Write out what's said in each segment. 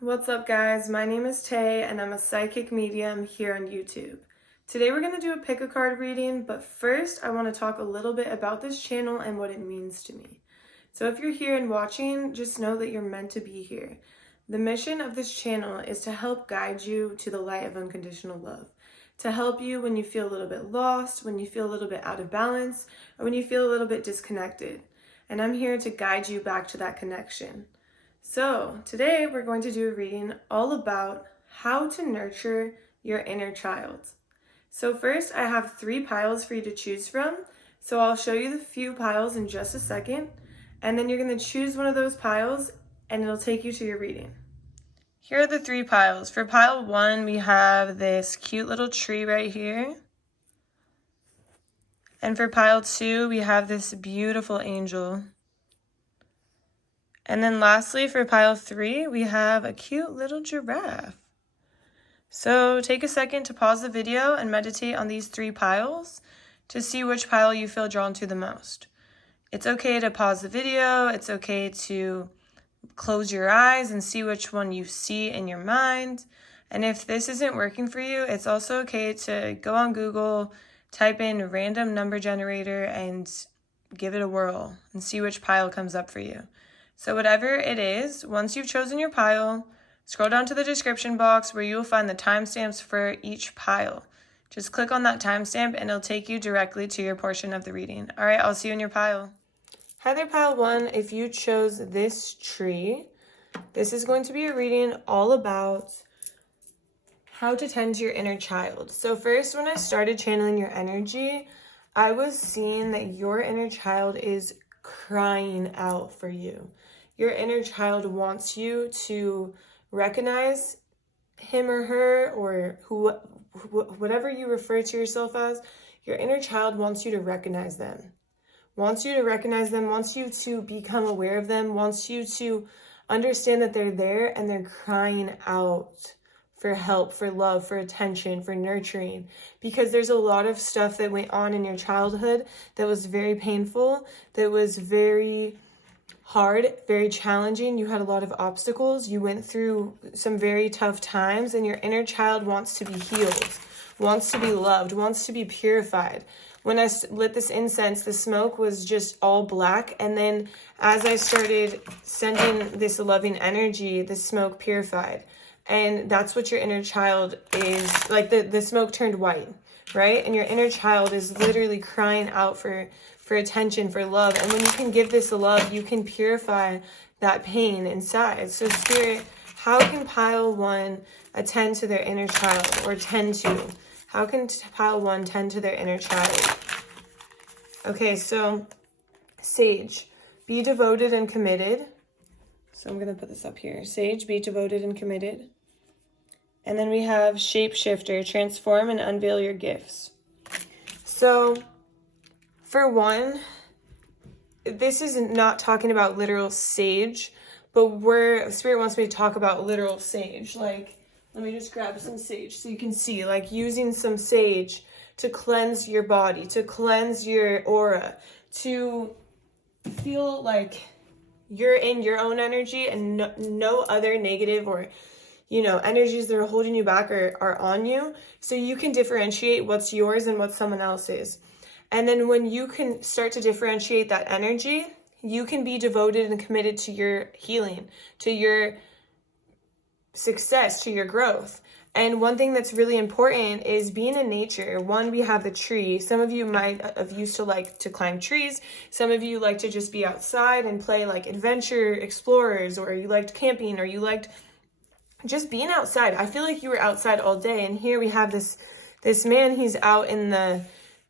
What's up, guys? My name is Tay and I'm a psychic medium here on YouTube. Today we're going to do a pick a card reading, but first I want to talk a little bit about this channel and what it means to me. So if you're here and watching, just know that you're meant to be here. The mission of this channel is to help guide you to the light of unconditional love, to help you when you feel a little bit lost, when you feel a little bit out of balance, or when you feel a little bit disconnected. And I'm here to guide you back to that connection. So today we're going to do a reading all about how to nurture your inner child. So first I have 3 piles for you to choose from. So I'll show you the few piles in just a second, and then you're going to choose one of those piles and it'll take you to your reading. Here are the 3 piles. For pile 1, we have this cute little tree right here. And for pile 2, we have this beautiful angel. And then lastly, for pile 3, we have a cute little giraffe. So take a second to pause the video and meditate on these 3 piles to see which pile you feel drawn to the most. It's okay to pause the video. It's okay to close your eyes and see which one you see in your mind. And if this isn't working for you, it's also okay to go on Google, type in random number generator and give it a whirl and see which pile comes up for you. So whatever it is, once you've chosen your pile, scroll down to the description box where you will find the timestamps for each pile. Just click on that timestamp and it'll take you directly to your portion of the reading. All right, I'll see you in your pile. Hi there, pile 1. If you chose this tree, this is going to be a reading all about how to tend to your inner child. So first, when I started channeling your energy, I was seeing that your inner child is crying out for you. Your inner child wants you to recognize him or her or whatever you refer to yourself as. Your inner child wants you to recognize them. Wants you to recognize them, wants you to become aware of them, wants you to understand that they're there and they're crying out for help, for love, for attention, for nurturing, because there's a lot of stuff that went on in your childhood that was very painful, that was very hard, very challenging. You had a lot of obstacles. You went through some very tough times, and your inner child wants to be healed, wants to be loved, wants to be purified. When I lit this incense, the smoke was just all black, and then as I started sending this loving energy, the smoke purified. And that's what your inner child is like. The smoke turned white, right? And your inner child is literally crying out for attention, for love. And when you can give this love, you can purify that pain inside. So Spirit, how can pile 1 attend to their inner child, or tend to? How can pile 1 tend to their inner child? Okay, so Sage, be devoted and committed. So I'm going to put this up here. Sage, be devoted and committed. And then we have Shapeshifter, transform and unveil your gifts. So for 1, this is not talking about literal sage, but Spirit wants me to talk about literal sage. Like, let me just grab some sage so you can see, like using some sage to cleanse your body, to cleanse your aura, to feel like you're in your own energy and no other negative or energies that are holding you back are on you, so you can differentiate what's yours and what someone else's. And then when you can start to differentiate that energy, you can be devoted and committed to your healing, to your success, to your growth. And one thing that's really important is being in nature. 1, we have the tree. Some of you might have used to like to climb trees. Some of you like to just be outside and play like adventure explorers, or you liked camping, or you liked just being outside. I feel like you were outside all day, and here we have this man. He's out in the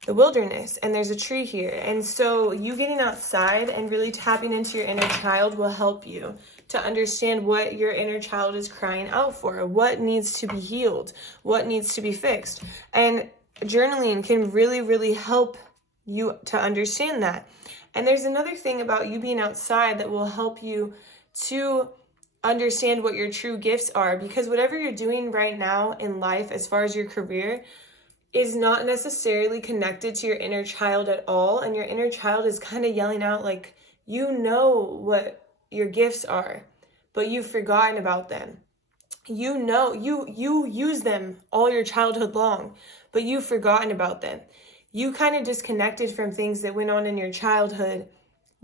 wilderness, and there's a tree here. And so you getting outside and really tapping into your inner child will help you to understand what your inner child is crying out for, what needs to be healed, what needs to be fixed. And journaling can really, really help you to understand that. And there's another thing about you being outside that will help you to understand what your true gifts are, because whatever you're doing right now in life as far as your career is not necessarily connected to your inner child at all. And your inner child is kind of yelling out like, you know what your gifts are, but you've forgotten about them. You know, you use them all your childhood long, but you've forgotten about them. You kind of disconnected from things that went on in your childhood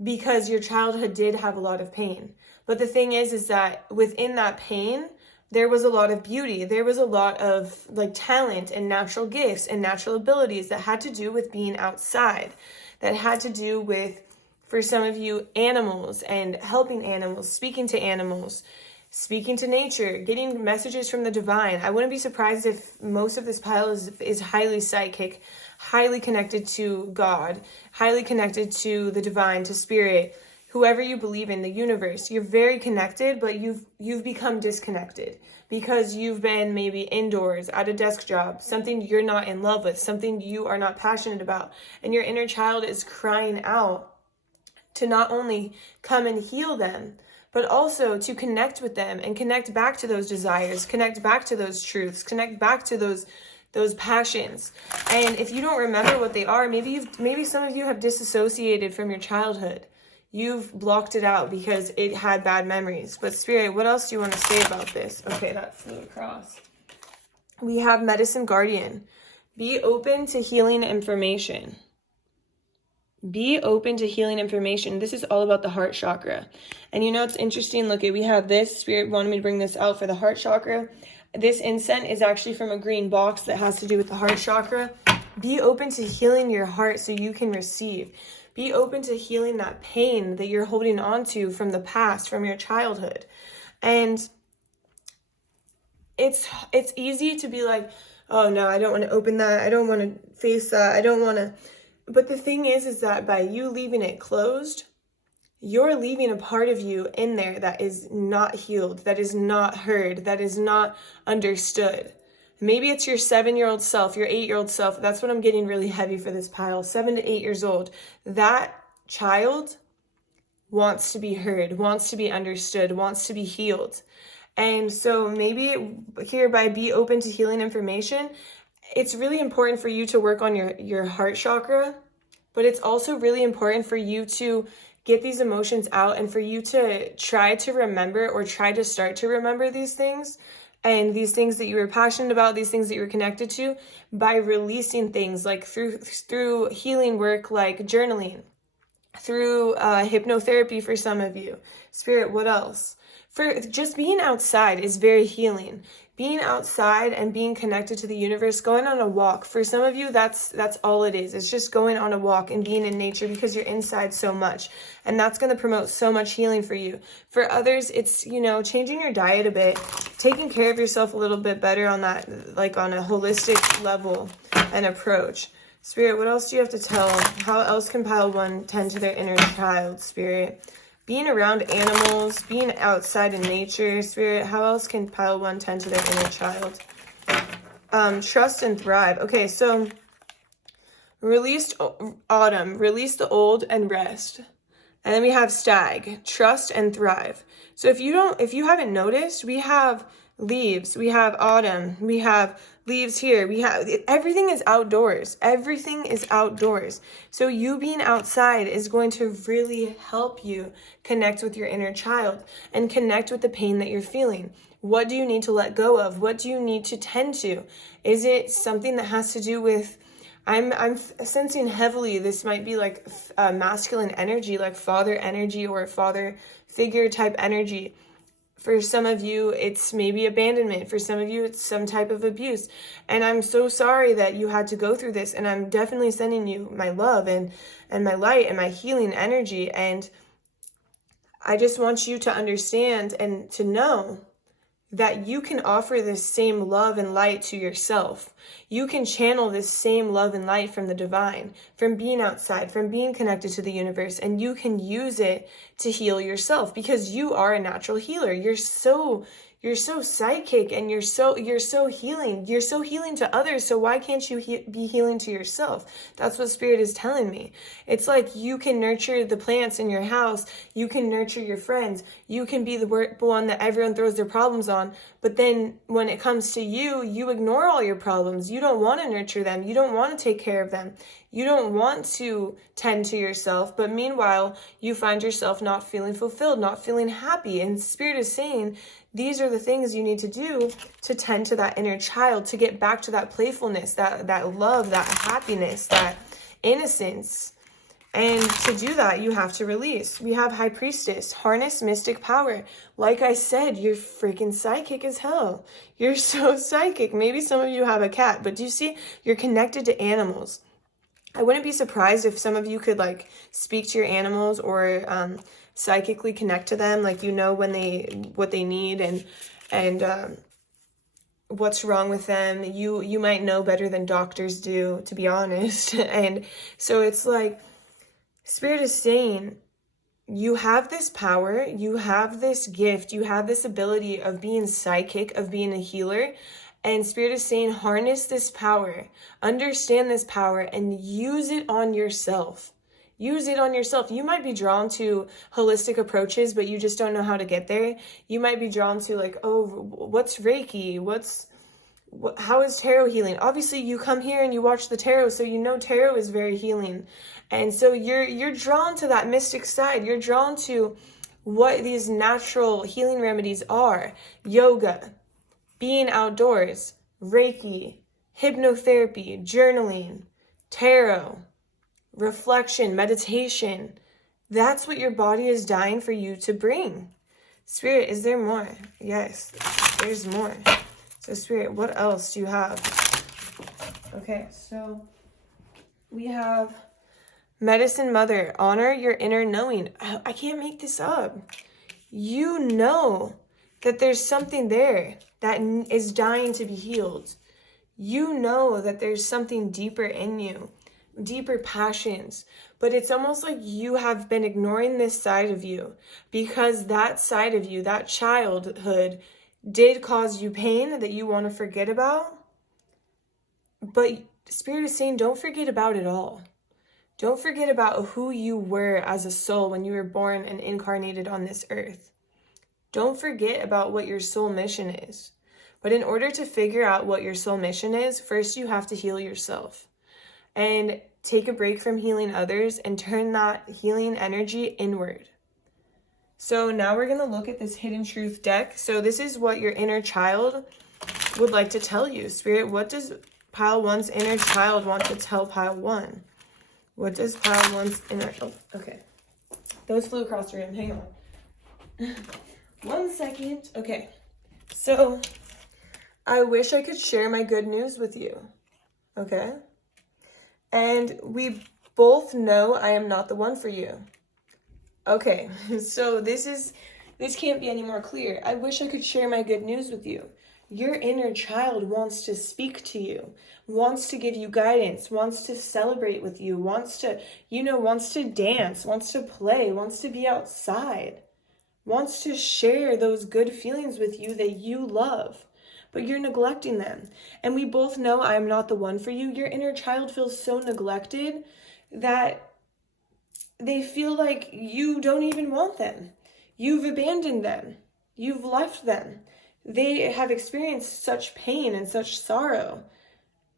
because your childhood did have a lot of pain. But the thing is that within that pain, there was a lot of beauty. There was a lot of like talent and natural gifts and natural abilities that had to do with being outside, that had to do with, for some of you, animals and helping animals, speaking to animals, speaking to nature, getting messages from the divine. I wouldn't be surprised if most of this pile is highly psychic, highly connected to God, highly connected to the divine, to spirit, whoever you believe in, the universe. You're very connected, but you've become disconnected because you've been maybe indoors at a desk job, something you're not in love with, something you are not passionate about, and your inner child is crying out to not only come and heal them, but also to connect with them and connect back to those desires, connect back to those truths, connect back to those passions. And if you don't remember what they are, maybe some of you have disassociated from your childhood. You've blocked it out because it had bad memories. But Spirit, what else do you want to say about this? Okay, that flew across. We have Medicine Guardian. Be open to healing information. Be open to healing information. This is all about the heart chakra. And you know, it's interesting. Look, we have this. Spirit wanted me to bring this out for the heart chakra. This incense is actually from a green box that has to do with the heart chakra. Be open to healing your heart so you can receive. Be open to healing that pain that you're holding on to from the past, from your childhood. And it's easy to be like, oh no, I don't want to open that. I don't want to face that. I don't want to. But the thing is that by you leaving it closed, you're leaving a part of you in there that is not healed, that is not heard, that is not understood. Maybe it's your 7-year-old self, your 8-year-old self. That's what I'm getting really heavy for this pile. 7 to 8 years old. That child wants to be heard, wants to be understood, wants to be healed. And so maybe hereby be open to healing information. It's really important for you to work on your heart chakra, but it's also really important for you to get these emotions out and for you to try to remember or try to start to remember these things and these things that you were passionate about, these things that you were connected to, by releasing things like through healing work like journaling, through hypnotherapy for some of you. Spirit, what else? For just being outside is very healing. Being outside and being connected to the universe, going on a walk. For some of you, that's all it is. It's just going on a walk and being in nature because you're inside so much. And that's going to promote so much healing for you. For others, it's, changing your diet a bit, taking care of yourself a little bit better on that, like on a holistic level and approach. Spirit, what else do you have to tell? How else can pile 1 tend to their inner child, Spirit? Being around animals, being outside in nature, Spirit, how else can pile 1 tend to their inner child? Trust and thrive. Okay, so released autumn, release the old and rest. And then we have stag, trust and thrive. So if you haven't noticed, we have leaves, we have autumn, we have leaves here, everything is outdoors. Everything is outdoors. So you being outside is going to really help you connect with your inner child and connect with the pain that you're feeling. What do you need to let go of? What do you need to tend to? Is it something that has to do with, I'm sensing heavily, this might be like masculine energy, like father energy or father figure type energy. For some of you, it's maybe abandonment. For some of you, it's some type of abuse. And I'm so sorry that you had to go through this. And I'm definitely sending you my love and my light and my healing energy. And I just want you to understand and to know that you can offer this same love and light to yourself. You can channel this same love and light from the divine, from being outside, from being connected to the universe, and you can use it to heal yourself because you are a natural healer. You're so psychic and you're so healing. You're so healing to others. So why can't you be healing to yourself? That's what Spirit is telling me. It's like you can nurture the plants in your house. You can nurture your friends. You can be the one that everyone throws their problems on. But then when it comes to you, you ignore all your problems. You don't want to nurture them. You don't want to take care of them. You don't want to tend to yourself. But meanwhile, you find yourself not feeling fulfilled, not feeling happy. And Spirit is saying These are the things you need to do to tend to that inner child, to get back to that playfulness, that love, that happiness, that innocence. And to do that, you have to release. We have High Priestess, harness mystic power. Like I said, you're freaking psychic as hell. You're so psychic. Maybe some of you have a cat, but do you see? You're connected to animals. I wouldn't be surprised if some of you could like speak to your animals or psychically connect to them, like what they need and what's wrong with them. You might know better than doctors do, to be honest. And so it's like Spirit is saying you have this power, you have this gift, you have this ability of being psychic, of being a healer. And Spirit is saying, harness this power, understand this power, and use it on yourself. Use it on yourself. You might be drawn to holistic approaches, but you just don't know how to get there. You might be drawn to like, oh, what's Reiki? How is tarot healing? Obviously, you come here and you watch the tarot, so you know tarot is very healing. And so you're drawn to that mystic side. You're drawn to what these natural healing remedies are. Yoga, being outdoors, Reiki, hypnotherapy, journaling, tarot, reflection, meditation. That's what your body is dying for you to bring. Spirit, is there more? Yes, there's more. So Spirit, what else do you have? Okay, so we have Medicine Mother, honor your inner knowing. I can't make this up. You know that there's something there that is dying to be healed. You know that there's something deeper in you, deeper passions, but it's almost like you have been ignoring this side of you because that side of you, that childhood, did cause you pain that you want to forget about. But Spirit is saying, don't forget about it all. Don't forget about who you were as a soul when you were born and incarnated on this earth. Don't forget about what your soul mission is. But in order to figure out what your soul mission is, first you have to heal yourself. And take a break from healing others and turn that healing energy inward. So now we're going to look at this Hidden Truth deck. So this is what your inner child would like to tell you. Spirit, what does Pile 1's inner child want to tell Pile 1? What does Pile 1's inner... Oh, okay. Those flew across the room. Hang on. 1 second. Okay. So I wish I could share my good news with you. Okay? And we both know I am not the one for you. Okay, so this can't be any more clear. I wish I could share my good news with you. Your inner child wants to speak to you, wants to give you guidance, wants to celebrate with you, wants to dance, wants to play, wants to be outside, wants to share those good feelings with you that you love, but you're neglecting them. And we both know I am not the one for you. Your inner child feels so neglected that they feel like you don't even want them. You've abandoned them. You've left them. They have experienced such pain and such sorrow.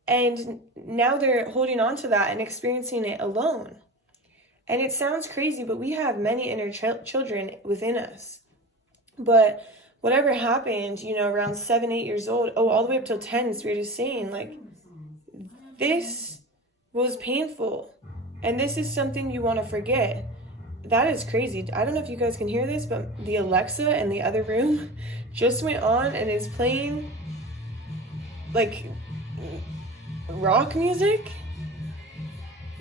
And now they're holding on to that and experiencing it alone. And it sounds crazy, but we have many inner children within us. But whatever happened, around 7, 8 years old, all the way up till 10, Spirit is saying, like, this was painful. And this is something you want to forget. That is crazy. I don't know if you guys can hear this, but the Alexa in the other room just went on and is playing like rock music.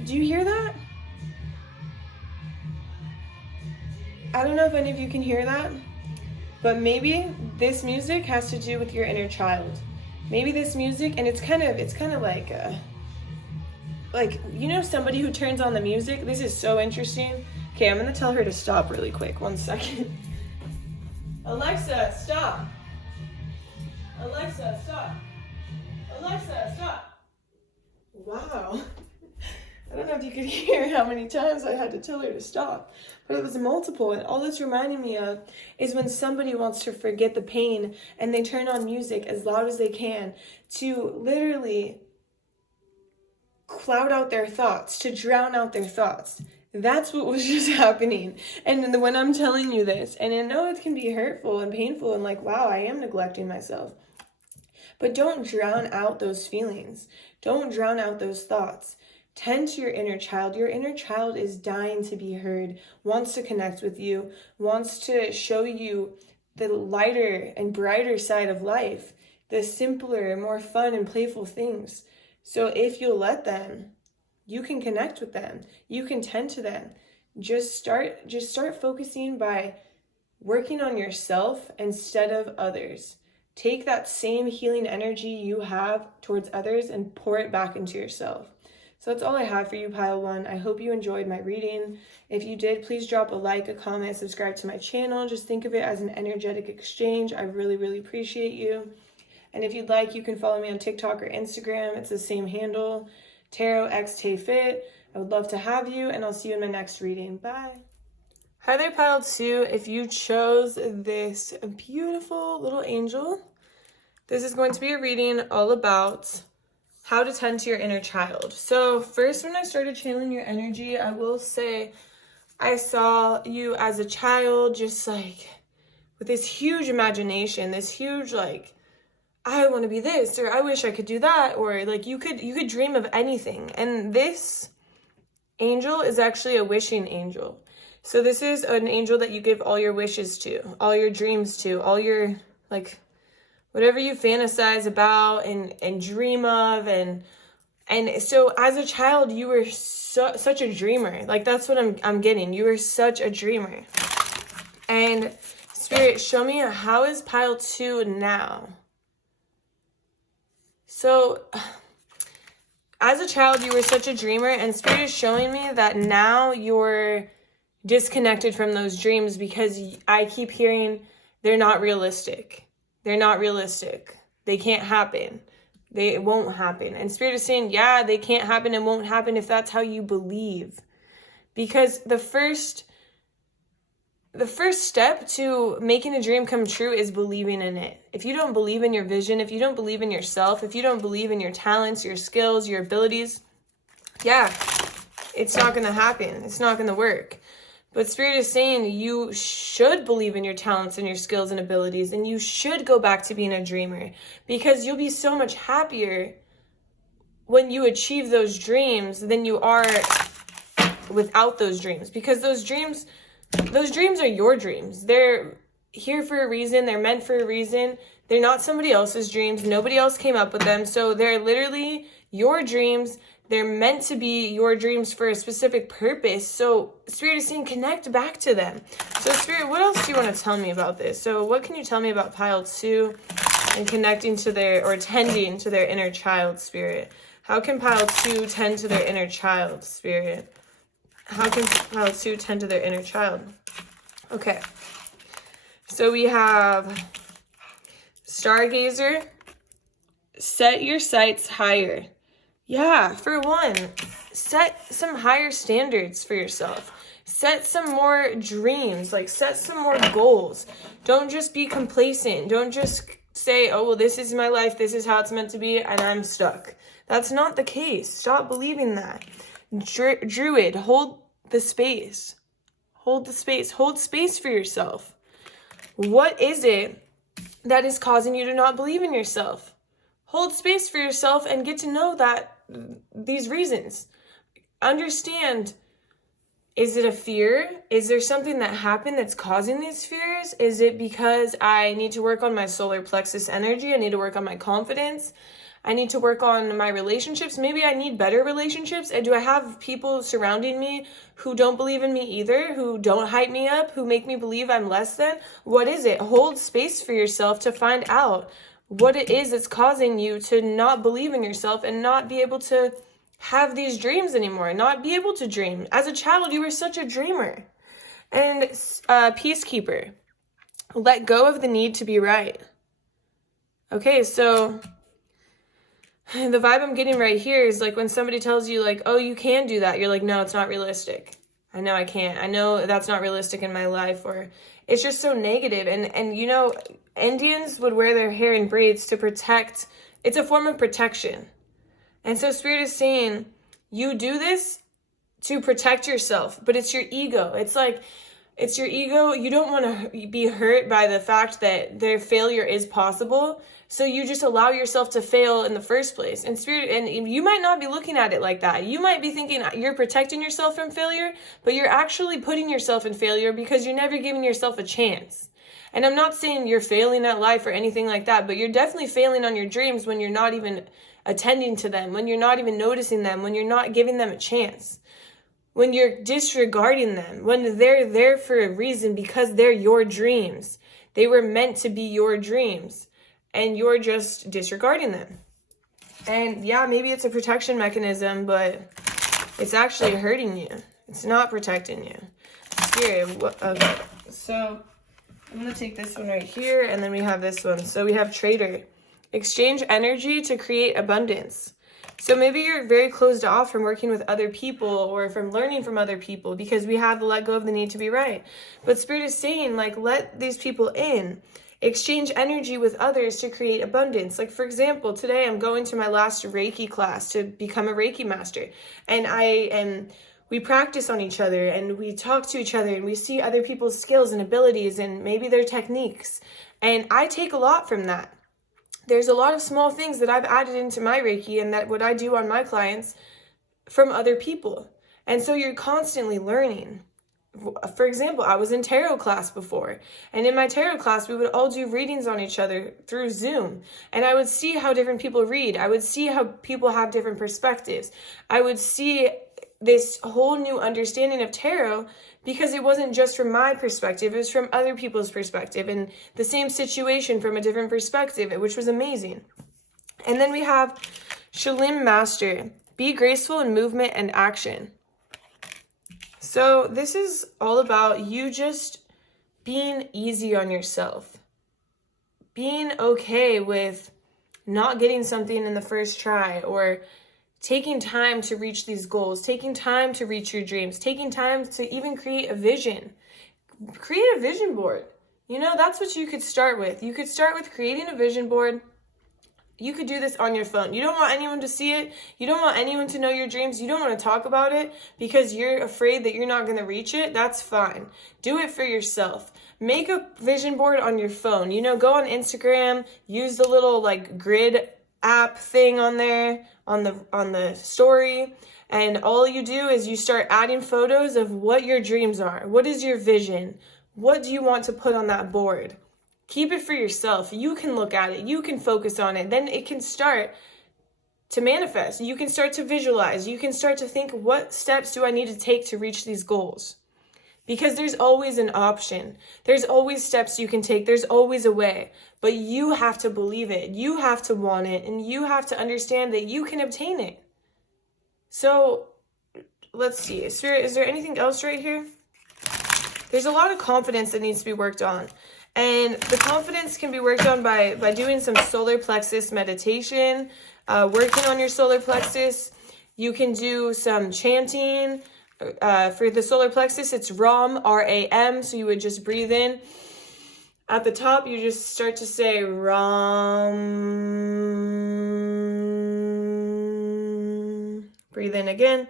Do you hear that? I don't know if any of you can hear that, but maybe this music has to do with your inner child. Maybe this music, and it's kind of like, somebody who turns on the music. This is so interesting. Okay, I'm going to tell her to stop really quick. 1 second. Alexa, stop. Alexa, stop. Alexa, stop. Wow. I don't know if you could hear how many times I had to tell her to stop, but it was multiple. And all it's reminding me of is when somebody wants to forget the pain and they turn on music as loud as they can to literally cloud out their thoughts, to drown out their thoughts. That's what was just happening. And when I'm telling you this, and I know it can be hurtful and painful and like, wow, I am neglecting myself. But don't drown out those feelings. Don't drown out those thoughts. Tend to your inner child. Your inner child is dying to be heard, wants to connect with you, wants to show you the lighter and brighter side of life, the simpler and more fun and playful things. So if you'll let them, you can connect with them. You can tend to them. Just start focusing by working on yourself instead of others. Take that same healing energy you have towards others and pour it back into yourself. So that's all I have for you, Pile 1. I hope you enjoyed my reading. If you did, please drop a like, a comment, subscribe to my channel. Just think of it as an energetic exchange. I really, really appreciate you. And if you'd like, you can follow me on TikTok or Instagram. It's the same handle, TarotXTayFit. I would love to have you, and I'll see you in my next reading. Bye. Hi there, Pile 2. If you chose this beautiful little angel, this is going to be a reading all about how to tend to your inner child. So first, when I started channeling your energy, I will say I saw you as a child just like with this huge imagination, this huge like, I want to be this, or I wish I could do that, or like you could dream of anything. And this angel is actually a wishing angel. So this is an angel that you give all your wishes to, all your dreams to, all your like whatever you fantasize about and dream of. And so as a child, you were such a dreamer. Like that's what I'm getting. You were such a dreamer. And Spirit, show me how is Pile 2 now? So as a child, you were such a dreamer, and Spirit is showing me that now you're disconnected from those dreams because I keep hearing they're not realistic. They're not realistic. They can't happen. It won't happen. And Spirit is saying, yeah, they can't happen and won't happen if that's how you believe. Because the first step to making a dream come true is believing in it. If you don't believe in your vision, if you don't believe in yourself, if you don't believe in your talents, your skills, your abilities, yeah, it's not going to happen. It's not going to work. But Spirit is saying you should believe in your talents and your skills and abilities, and you should go back to being a dreamer, because you'll be so much happier when you achieve those dreams than you are without those dreams. Because those dreams are your dreams. They're here for a reason. They're meant for a reason. They're not somebody else's dreams. Nobody else came up with them. So they're literally your dreams. They're meant to be your dreams for a specific purpose. So Spirit is saying connect back to them. So Spirit, what else do you want to tell me about this? So what can you tell me about Pile 2 and connecting to tending to their inner child, Spirit? How can Pile 2 tend to their inner child, Spirit? How can Pile 2 tend to their inner child? Okay. So we have Stargazer. Set your sights higher. Yeah, for one, set some higher standards for yourself. Set some more dreams, like set some more goals. Don't just be complacent. Don't just say, oh, well, this is my life. This is how it's meant to be, and I'm stuck. That's not the case. Stop believing that. Druid, hold the space. Hold the space. Hold space for yourself. What is it that is causing you to not believe in yourself? Hold space for yourself and get to know that these reasons. Understand, is it a fear? Is there something that happened that's causing these fears? Is it because I need to work on my solar plexus energy? I need to work on my confidence. I need to work on my relationships. Maybe I need better relationships. And do I have people surrounding me who don't believe in me either, who don't hype me up, who make me believe I'm less than? What is it? Hold space for yourself to find out what it is that's causing you to not believe in yourself and not be able to have these dreams anymore, not be able to dream. As a child, you were such a dreamer. And Peacekeeper, let go of the need to be right. Okay, so the vibe I'm getting right here is like when somebody tells you like, oh, you can do that. You're like, no, it's not realistic. I know I can't. I know that's not realistic in my life. Or it's just so negative. And you know, Indians would wear their hair in braids to protect. It's a form of protection. And so Spirit is saying, you do this to protect yourself, but it's your ego. It's your ego. You don't want to be hurt by the fact that their failure is possible. So you just allow yourself to fail in the first place. And you might not be looking at it like that. You might be thinking you're protecting yourself from failure, but you're actually putting yourself in failure because you're never giving yourself a chance. And I'm not saying you're failing at life or anything like that, but you're definitely failing on your dreams when you're not even attending to them, when you're not even noticing them, when you're not giving them a chance, when you're disregarding them, when they're there for a reason because they're your dreams. They were meant to be your dreams, and you're just disregarding them. And yeah, maybe it's a protection mechanism, but it's actually hurting you. It's not protecting you. Spirit, okay, so I'm going to take this one right here, and then we have this one. So we have Trader. Exchange energy to create abundance. So maybe you're very closed off from working with other people or from learning from other people because we have to let go of the need to be right. But Spirit is saying, like, let these people in. Exchange energy with others to create abundance. Like, for example, today I'm going to my last Reiki class to become a Reiki master. And we practice on each other and we talk to each other and we see other people's skills and abilities and maybe their techniques. And I take a lot from that. There's a lot of small things that I've added into my Reiki and that what I do on my clients from other people. And so you're constantly learning. For example, I was in tarot class before, and in my tarot class, we would all do readings on each other through Zoom. And I would see how different people read. I would see how people have different perspectives. I would see this whole new understanding of tarot because it wasn't just from my perspective, it was from other people's perspective and the same situation from a different perspective, which was amazing. And then we have Shalim Master, be graceful in movement and action. So this is all about you just being easy on yourself, being okay with not getting something in the first try, or taking time to reach these goals, taking time to reach your dreams, taking time to even create a vision. Create a vision board. You know, that's what you could start with. You could start with creating a vision board. You could do this on your phone. You don't want anyone to see it. You don't want anyone to know your dreams. You don't want to talk about it because you're afraid that you're not going to reach it. That's fine. Do it for yourself. Make a vision board on your phone. You know, go on Instagram, use the little like grid app thing on there on the story, and all you do is you start adding photos of what your dreams are. What is your vision? What do you want to put on that board? Keep it for yourself. You can look at it. You can focus on it. Then it can start to manifest. You can start to visualize. You can start to think, what steps do I need to take to reach these goals? Because there's always an option. There's always steps you can take. There's always a way. But you have to believe it. You have to want it. And you have to understand that you can obtain it. So let's see. Spirit, is there anything else right here? There's a lot of confidence that needs to be worked on. And the confidence can be worked on by doing some solar plexus meditation, working on your solar plexus. You can do some chanting. For the solar plexus, it's Ram, R-A-M, so you would just breathe in. At the top, you just start to say Ram. Breathe in again.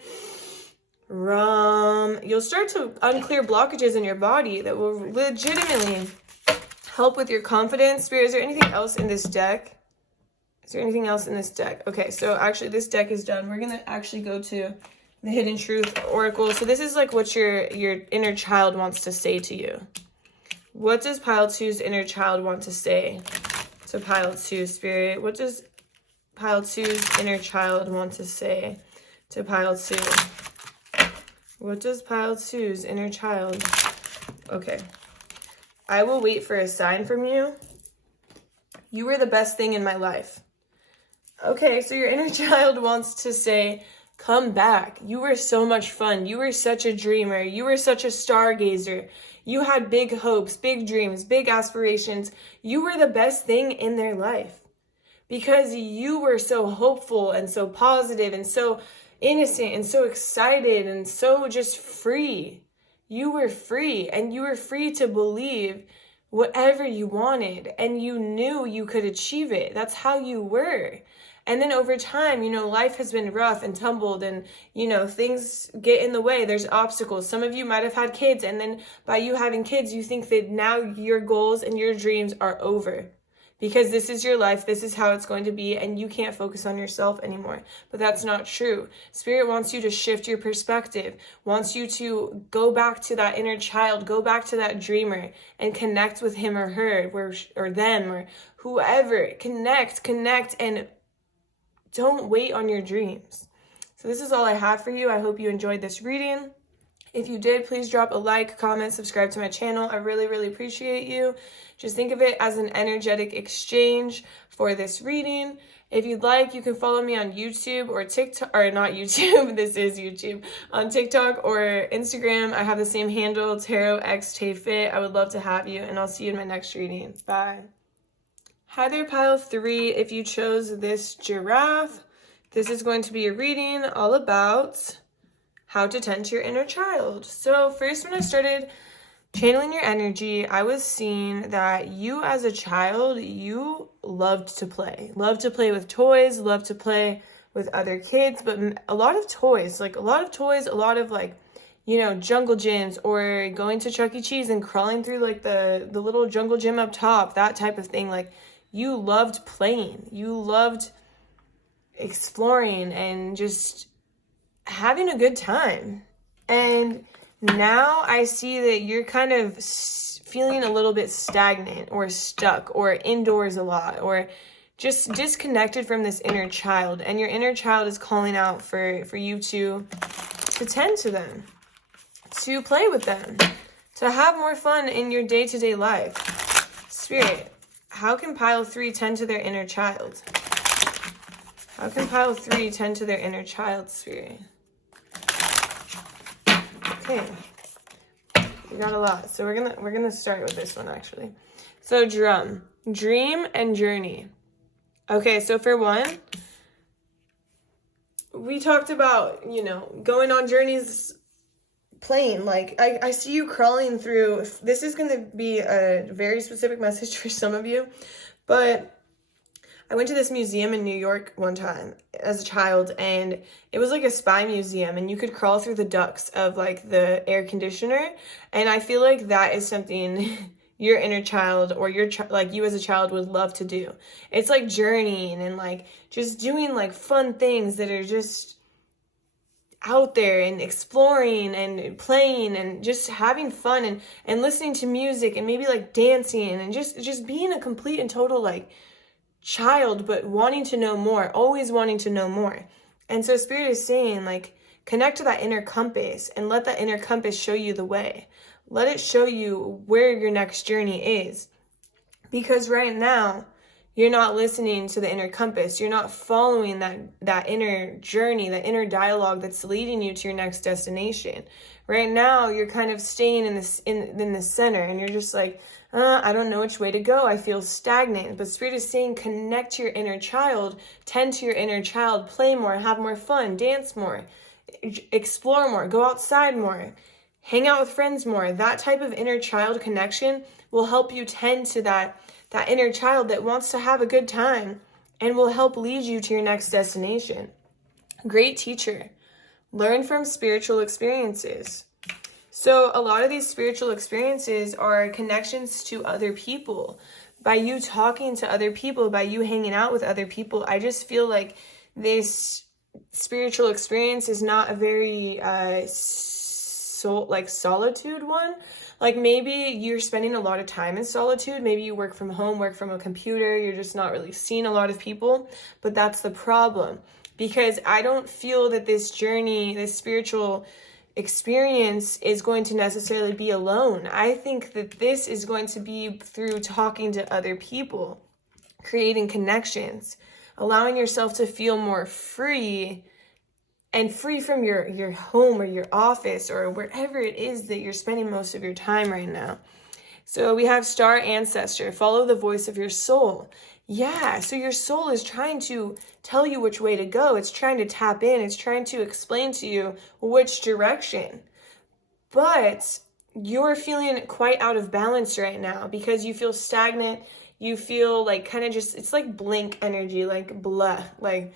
Ram. You'll start to unclear blockages in your body that will legitimately help with your confidence. Spirit, is there anything else in this deck? Is there anything else in this deck? Okay, so actually this deck is done. We're going to actually go to the Hidden Truth Oracle. So this is like what your inner child wants to say to you. What does pile 2's inner child want to say to pile 2, Spirit? What does pile 2's inner child want to say to pile 2? What does pile 2's inner child? Okay. I will wait for a sign from you. You were the best thing in my life. Okay, so your inner child wants to say, come back. You were so much fun. You were such a dreamer. You were such a stargazer. You had big hopes, big dreams, big aspirations. You were the best thing in their life because you were so hopeful and so positive and so innocent and so excited and so just free. You were free, and you were free to believe whatever you wanted, and you knew you could achieve it. That's how you were. And then over time, you know, life has been rough and tumbled and, you know, things get in the way. There's obstacles. Some of you might have had kids, and then by you having kids, you think that now your goals and your dreams are over. Because this is your life, this is how it's going to be, and you can't focus on yourself anymore. But that's not true. Spirit wants you to shift your perspective, wants you to go back to that inner child, go back to that dreamer, and connect with him or her, or them, or whoever. Connect, and don't wait on your dreams. So this is all I have for you. I hope you enjoyed this reading. If you did, please drop a like, comment, subscribe to my channel. I really, really appreciate you. Just think of it as an energetic exchange for this reading. If you'd like, you can follow me on YouTube or TikTok, or not YouTube, this is YouTube, on TikTok or Instagram. I have the same handle, TarotXTayFit. I would love to have you, and I'll see you in my next reading. Bye. Hi there, pile 3. If you chose this giraffe, this is going to be a reading all about how to tend to your inner child. So first, when I started channeling your energy, I was seeing that you as a child, you loved to play with toys, loved to play with other kids, but a lot of toys, a lot of like, you know, jungle gyms, or going to Chuck E. Cheese and crawling through like the little jungle gym up top, that type of thing. Like, you loved playing, you loved exploring and just having a good time. And now I see that you're kind of feeling a little bit stagnant or stuck or indoors a lot, or just disconnected from this inner child. And your inner child is calling out for you to tend to them, to play with them, to have more fun in your day-to-day life. Spirit, how can pile 3 tend to their inner child? How can pile 3 tend to their inner child, Spirit? Okay, we got a lot. So we're gonna start with this one, actually. So dream and journey. Okay, so for one, we talked about, you know, going on journeys, playing. Like, I see you crawling through. This is going to be a very specific message for some of you, but I went to this museum in New York one time as a child, and it was like a spy museum, and you could crawl through the ducts of like the air conditioner. And I feel like that is something your inner child, or like you as a child, would love to do. It's like journeying and like just doing like fun things that are just out there, and exploring and playing and just having fun, and listening to music, and maybe like dancing, and just being a complete and total like child, but wanting to know more, always wanting to know more. And so Spirit is saying, like, connect to that inner compass and let that inner compass show you the way. Let it show you where your next journey is. Because right now, you're not listening to the inner compass. You're not following that inner journey, that inner dialogue that's leading you to your next destination. Right now, you're kind of staying in the center, and you're just like, I don't know which way to go. I feel stagnant. But Spirit is saying, connect to your inner child, tend to your inner child, play more, have more fun, dance more, explore more, go outside more, hang out with friends more. That type of inner child connection will help you tend to that inner child that wants to have a good time, and will help lead you to your next destination. Great teacher. Learn from spiritual experiences. So a lot of these spiritual experiences are connections to other people. By you talking to other people, by you hanging out with other people, I just feel like this spiritual experience is not a very solitude one. Like, maybe you're spending a lot of time in solitude. Maybe you work from home, work from a computer. You're just not really seeing a lot of people. But that's the problem. Because I don't feel that this journey, this spiritual experience, is going to necessarily be alone. I think that this is going to be through talking to other people, creating connections, allowing yourself to feel more free, and free from your home or your office or wherever it is that you're spending most of your time right now. So we have Star Ancestor, follow the voice of your soul. Yeah, so your soul is trying to tell you which way to go. It's trying to tap in. It's trying to explain to you which direction. But you're feeling quite out of balance right now because you feel stagnant. You feel like kind of just, it's like blank energy, like blah, like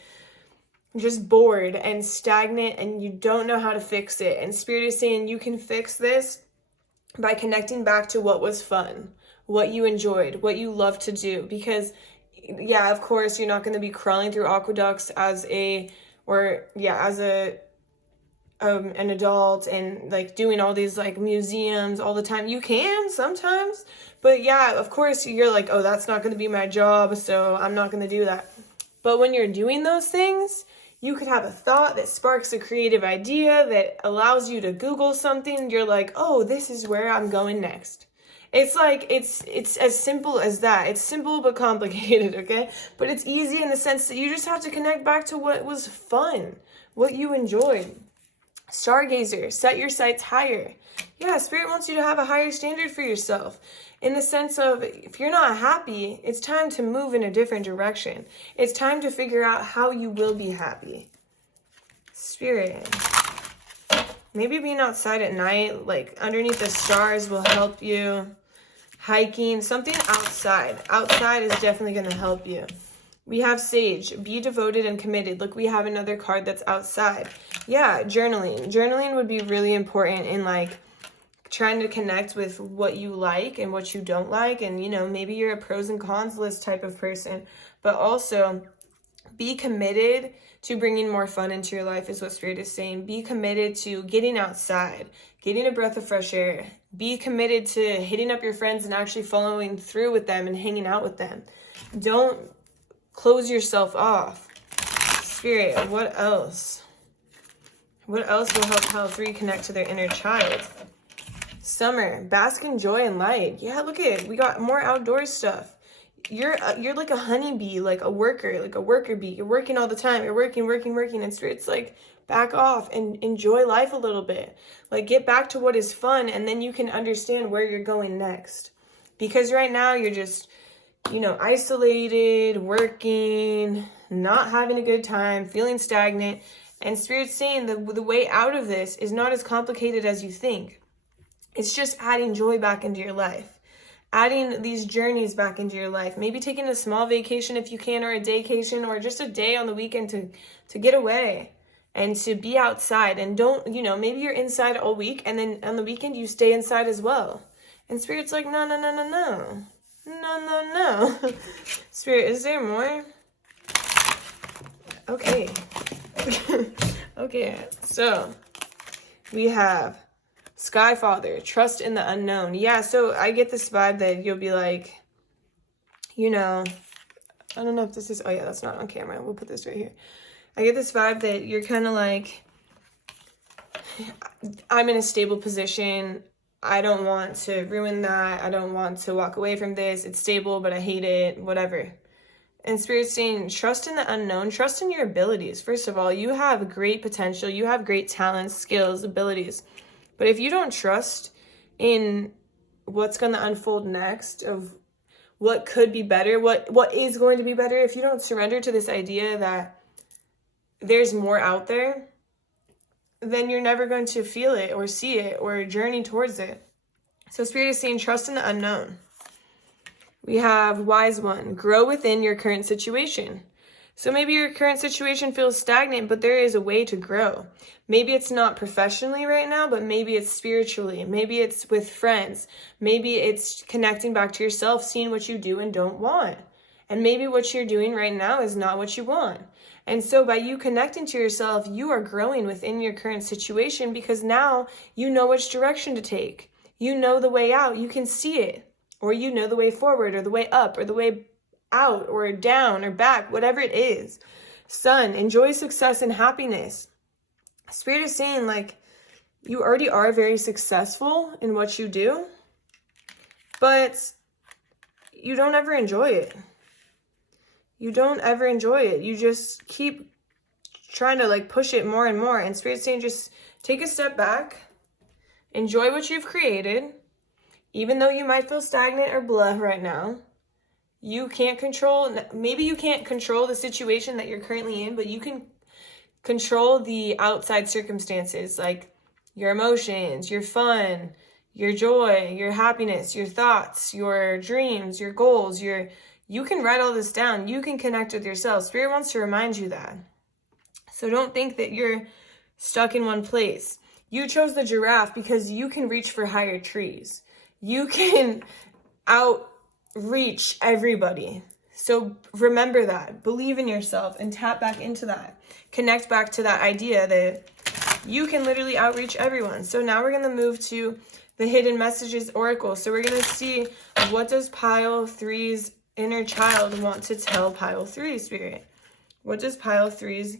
just bored and stagnant, and you don't know how to fix it. And Spirit is saying you can fix this by connecting back to what was fun, what you enjoyed, what you love to do. Because yeah, of course, you're not going to be crawling through aqueducts as an adult and like doing all these like museums all the time. You can sometimes, but yeah, of course you're like, oh, that's not going to be my job, so I'm not going to do that. But when you're doing those things, you could have a thought that sparks a creative idea that allows you to Google something. You're like, oh, this is where I'm going next. It's like, it's as simple as that. It's simple but complicated, okay? But it's easy in the sense that you just have to connect back to what was fun, what you enjoyed. Stargazer, set your sights higher. Yeah, Spirit wants you to have a higher standard for yourself. In the sense of, if you're not happy, it's time to move in a different direction. It's time to figure out how you will be happy. Spirit. Maybe being outside at night, like underneath the stars, will help you. Hiking, something outside. Outside is definitely going to help you. We have Sage, be devoted and committed. Look, we have another card that's outside. Yeah, journaling. Journaling would be really important in like trying to connect with what you like and what you don't like. And, you know, maybe you're a pros and cons list type of person, but also be committed to bringing more fun into your life is what Spirit is saying. Be committed to getting outside, getting a breath of fresh air. Be committed to hitting up your friends and actually following through with them and hanging out with them. Don't close yourself off. Spirit, what else? What else will help Pile 3 connect to their inner child? Summer, bask in joy and light. Yeah, look at it. We got more outdoor stuff. You're like a honeybee, like a worker bee. You're working all the time. You're working. And Spirit's like, back off and enjoy life a little bit. Like, get back to what is fun, and then you can understand where you're going next. Because right now you're just, you know, isolated, working, not having a good time, feeling stagnant. And Spirit's saying the way out of this is not as complicated as you think. It's just adding joy back into your life. Adding these journeys back into your life. Maybe taking a small vacation if you can, or a daycation, or just a day on the weekend to get away and to be outside. And don't, you know, maybe you're inside all week and then on the weekend you stay inside as well. And Spirit's like, no. Spirit, is there more? Okay. Okay, so we have Sky Father, trust in the unknown. Yeah, so I get this vibe that you'll be like, you know, I don't know if this is, oh yeah, that's not on camera. We'll put this right here. I get this vibe that you're kind of like, I'm in a stable position. I don't want to ruin that. I don't want to walk away from this. It's stable, but I hate it, whatever. And Spirit's saying, trust in the unknown, trust in your abilities. First of all, you have great potential. You have great talents, skills, abilities. But if you don't trust in what's going to unfold next, of what could be better, what is going to be better, if you don't surrender to this idea that there's more out there, then you're never going to feel it or see it or journey towards it. So Spirit is saying, trust in the unknown. We have Wise One, grow within your current situation. So maybe your current situation feels stagnant, but there is a way to grow. Maybe it's not professionally right now, but maybe it's spiritually. Maybe it's with friends. Maybe it's connecting back to yourself, seeing what you do and don't want. And maybe what you're doing right now is not what you want. And so by you connecting to yourself, you are growing within your current situation, because now you know which direction to take. You know the way out. You can see it. Or you know the way forward, or the way up, or the way out, or down, or back, whatever it is. Sun, enjoy success and happiness. Spirit is saying, like, you already are very successful in what you do, but you don't ever enjoy it. You don't ever enjoy it. You just keep trying to like push it more and more. And Spirit's saying, just take a step back, enjoy what you've created. Even though you might feel stagnant or blah right now, you can't control, maybe you can't control the situation that you're currently in, but you can control the outside circumstances, like your emotions, your fun, your joy, your happiness, your thoughts, your dreams, your goals, you can write all this down. You can connect with yourself. Spirit wants to remind you that. So don't think that you're stuck in one place. You chose the giraffe because you can reach for higher trees. You can outreach everybody. So remember that. Believe in yourself and tap back into that. Connect back to that idea that you can literally outreach everyone. So now we're going to move to the Hidden Messages Oracle. So we're going to see, what does pile 3's inner child want to tell pile 3, Spirit? What does pile 3's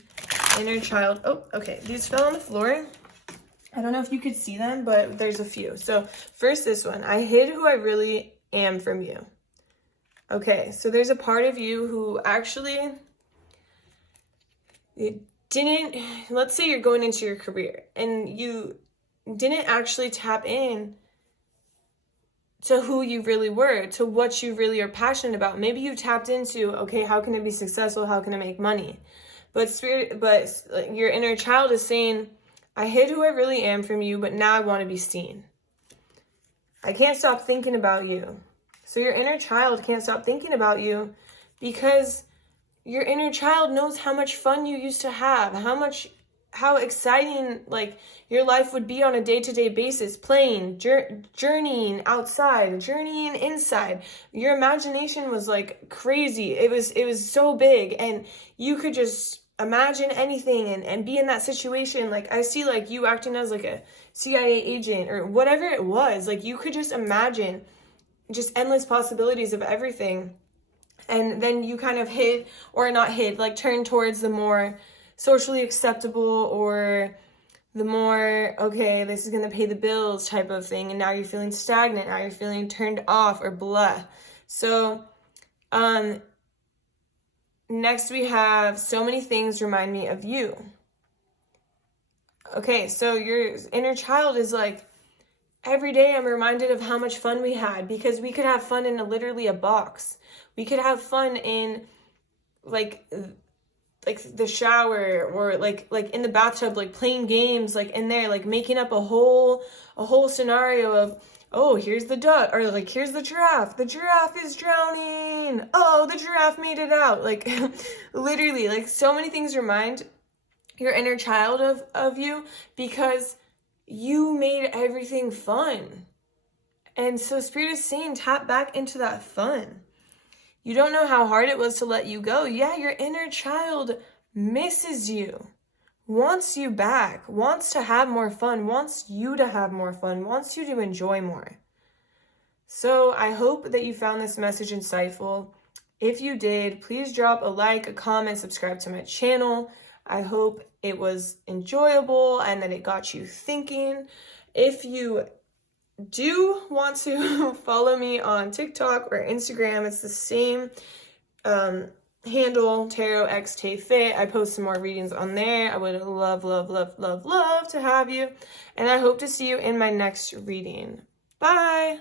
inner child... Oh, okay. These fell on the floor. I don't know if you could see them, but there's a few. So first, this one. I hid who I really am from you. Okay, so there's a part of you who actually didn't... Let's say you're going into your career and you didn't actually tap in to who you really were, to what you really are passionate about. Maybe you tapped into, okay, how can I be successful? How can I make money? But your inner child is saying, I hid who I really am from you, but now I want to be seen. I can't stop thinking about you. So your inner child can't stop thinking about you because your inner child knows how much fun you used to have, how exciting like your life would be on a day-to-day basis, playing, journeying outside, journeying inside. Your imagination was like crazy. It was so big, and you could just imagine anything and be in that situation. Like I see like you acting as like a CIA agent or whatever it was. Like you could just imagine just endless possibilities of everything. And then you kind of turn towards the more socially acceptable or the more, okay, this is going to pay the bills type of thing. And now you're feeling stagnant. Now you're feeling turned off or blah. So, next we have, so many things remind me of you. Okay, so your inner child is like, every day I'm reminded of how much fun we had, because we could have fun in literally a box. We could have fun in like the shower or like in the bathtub, like playing games, like in there, like making up a whole scenario of, oh, here's the duck, or like here's the giraffe. The giraffe is drowning. Oh, the giraffe made it out. Like literally, like so many things remind your inner child of you because you made everything fun. And so Spirit is saying, tap back into that fun. You don't know how hard it was to let you go. Yeah, your inner child misses you, wants you back, wants to have more fun, wants you to have more fun, wants you to enjoy more. So I hope that you found this message insightful. If you did, please drop a like, a comment, subscribe to my channel. I hope it was enjoyable and that it got you thinking. If you do want to follow me on TikTok or Instagram, it's the same handle, TarotXTayFit. I post some more readings on there. I would love to have you. And I hope to see you in my next reading. Bye!